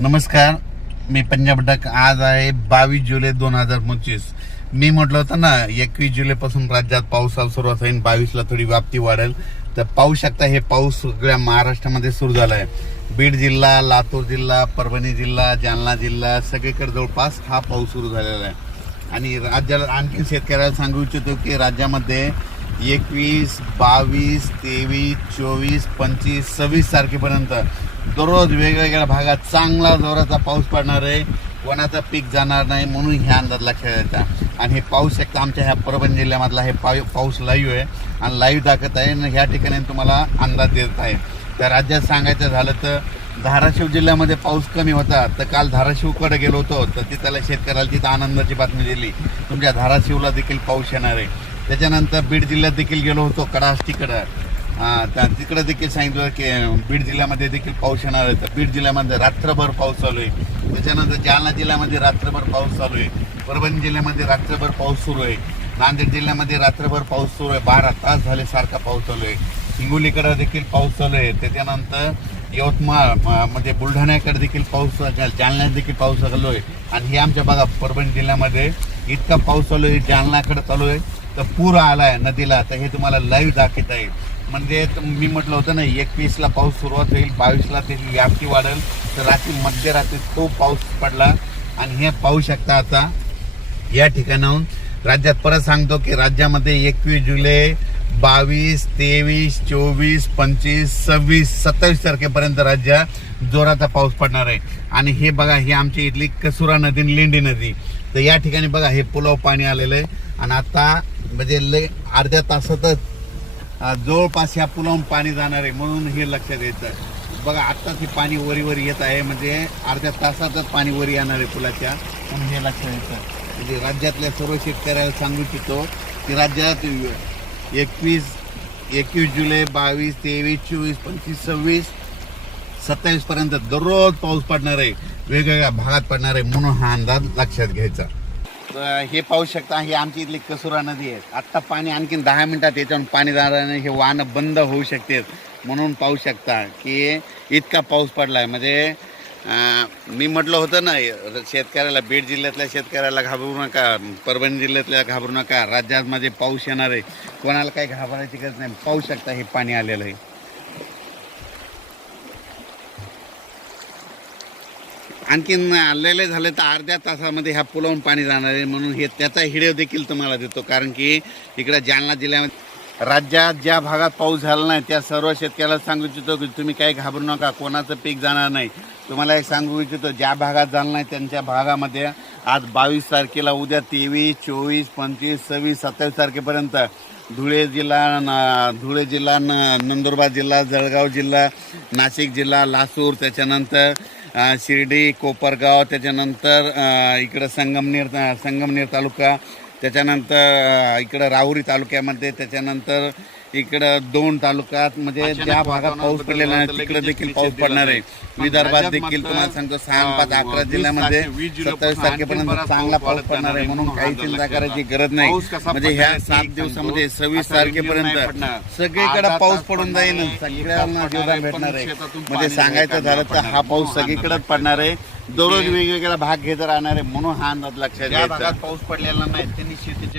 नमस्कार मी पंजाब डक आज आहे बावीस जुलै दोन हजार पंचवीस मी म्हटलं होतं ना एकवीस जुलैपासून राज्यात पावसाला सुरुवात होईल बावीसला थोडी व्याप्ती वाढेल तर पाहू शकता हे पाऊस सगळ्या महाराष्ट्रामध्ये सुरू झाला आहे बीड जिल्हा लातूर जिल्हा परभणी जिल्हा जालना जिल्हा सगळीकडे जवळपास हा पाऊस सुरू झालेला आहे आणि राज्याला आणखी शेतकऱ्याला सांगू इच्छितो की राज्यामध्ये एकवीस बावीस तेवीस चोवीस पंचवीस सव्वीस तारखेपर्यंत दररोज वेगवेगळ्या भागात चांगला जोराचा पाऊस पडणार आहे कोणाचं पीक जाणार नाही म्हणून ह्या अंदाज लक्षात येतात आणि हे पाऊस एक तर आमच्या ह्या परभणी जिल्ह्यामधला हे पाऊ पाऊस लाईव्ह आहे आणि लाईव्ह दाखवत आहे आणि ह्या ठिकाणी तुम्हाला अंदाज देत आहे त्या राज्यात सांगायचं झालं तर धाराशिव जिल्ह्यामध्ये पाऊस कमी होता तर काल धाराशिवकडे गेलो होतो तर तिथल्या शेतकऱ्याला तिथं आनंदाची बातमी दिली तुमच्या धाराशिवला देखील पाऊस येणार आहे त्याच्यानंतर बीड जिल्ह्यात देखील गेलो होतो कडाष्टीकडं हां तिकडे देखील सांगितलं की बीड जिल्ह्यामध्ये देखील पाऊस येणार आहे तर बीड जिल्ह्यामध्ये रात्रभर पाऊस चालू आहे त्याच्यानंतर जालना जिल्ह्यामध्ये रात्रभर पाऊस चालू आहे परभणी जिल्ह्यामध्ये रात्रभर पाऊस सुरू आहे नांदेड जिल्ह्यामध्ये रात्रभर पाऊस सुरू आहे बारा तास झाले सारखा पाऊस चालू आहे हिंगोलीकडे देखील पाऊस चालू आहे त्याच्यानंतर यवतमाळ म्हणजे बुलढाण्याकडे देखील पाऊस जालन्यात देखील पाऊस चालू आहे आणि हे आमच्या बघा परभणी जिल्ह्यामध्ये इतका पाऊस चालू आहे जालनाकडे चालू आहे तर पूर आला आहे नदीला तर हे तुम्हाला लाईव्ह दाखवता येईल म्हणजे मी म्हटलं होतं ना एकवीसला पाऊस सुरुवात होईल बावीसला त्याची व्याप्ती वाढेल तर रात्री मध्यरात्री खूप पाऊस पडला आणि हे पाहू शकता आता या ठिकाणाहून राज्यात परत सांगतो की राज्यामध्ये एकवीस जुलै बावीस तेवीस चोवीस पंचवीस सव्वीस सत्तावीस तारखेपर्यंत राज्यात जोराचा पाऊस पडणार आहे आणि हे बघा ही आमची इथली कसुरा नदी आणि लेंडी नदी तर या ठिकाणी बघा हे पुलाव पाणी आलेलं आहे आणि आता म्हणजे लय अर्ध्या तासातच जवळपास ह्या पुलावून पाणी जाणार आहे म्हणून हे लक्षात घ्यायचं बघा आत्ताच हे पाणी वरीवर येत आहे म्हणजे अर्ध्या तासातच पाणी वरी येणार आहे पुलाच्या म्हणून हे लक्षात घ्यायचं म्हणजे राज्यातल्या सर्व शेतकऱ्याला सांगू इच्छितो की राज्यात एकवीस एकवीस जुलै बावीस तेवीस चोवीस पंचवीस सव्वीस सत्तावीसपर्यंत दररोज पाऊस पडणार आहे वेगवेगळ्या भागात पडणार आहे म्हणून हा अंदाज लक्षात घ्यायचा हे पाहू शकता ही आमची इथली कसुरा नदी आहे आत्ता पाणी आणखीन दहा मिनिटात याच्यावर पाणी जाणार हे वाहनं बंद होऊ शकते म्हणून पाहू शकता की इतका पाऊस पडला आहे म्हणजे मी म्हटलं होतं ना शेतकऱ्याला बीड जिल्ह्यातल्या शेतकऱ्याला घाबरू नका परभणी जिल्ह्यातल्या घाबरू नका राज्यात माझे पाऊस येणार आहे कोणाला काही घाबरायची गरज नाही पाहू शकता हे पाणी आलेलं आहे आणखीन आलेले झाले तर अर्ध्या तासामध्ये ह्या पुलावून पाणी जाणार आहे म्हणून हे त्याचा हिडिओ देखील तुम्हाला देतो कारण की इकडे जालना जिल्ह्यामध्ये राज्यात ज्या भागात पाऊस झाला नाही त्या सर्व शेतकऱ्याला सांगू इच्छितो की तुम्ही काही घाबरू नका कोणाचं पीक जाणार नाही तुम्हाला एक सांगू इच्छितो ज्या भागात जाणार नाही त्यांच्या भागामध्ये आज बावीस तारखेला उद्या तेवीस चोवीस पंचवीस सव्वीस सत्तावीस तारखेपर्यंत धुळे जिल्हा धुळे जिल्हा न नंदुरबार जिल्हा जळगाव जिल्हा नाशिक जिल्हा लासूर त्याच्यानंतर शिर्डी कोपरगाव त्याच्यानंतर इकडं संगमनेर संगमनेर तालुका त्याच्यानंतर इकडं राहुरी तालुक्यामध्ये त्याच्यानंतर इकडं दोन तालुक्यात म्हणजे ज्या भागात पाऊस पडलेला नाही तिकडे देखील पाऊस पडणार आहे विदर्भात देखील तुम्हाला सांगतो सहा पाच अकरा जिल्ह्यामध्ये सत्तावीस तारखेपर्यंत चांगला पाऊस पडणार आहे म्हणून काही चिंता करायची गरज नाही म्हणजे ह्या सात दिवसामध्ये सव्वीस तारखेपर्यंत सगळीकडे पाऊस पडून जाईल सगळ्यांना जीवदान भेटणार आहे म्हणजे सांगायचं झालं तर हा पाऊस सगळीकडेच पडणार आहे दररोज वेगवेगळा भाग घेत राहणार आहे म्हणून हा अंदाज लक्षात घ्यायचा पाऊस पडलेला नाही त्यांनी शेतीचे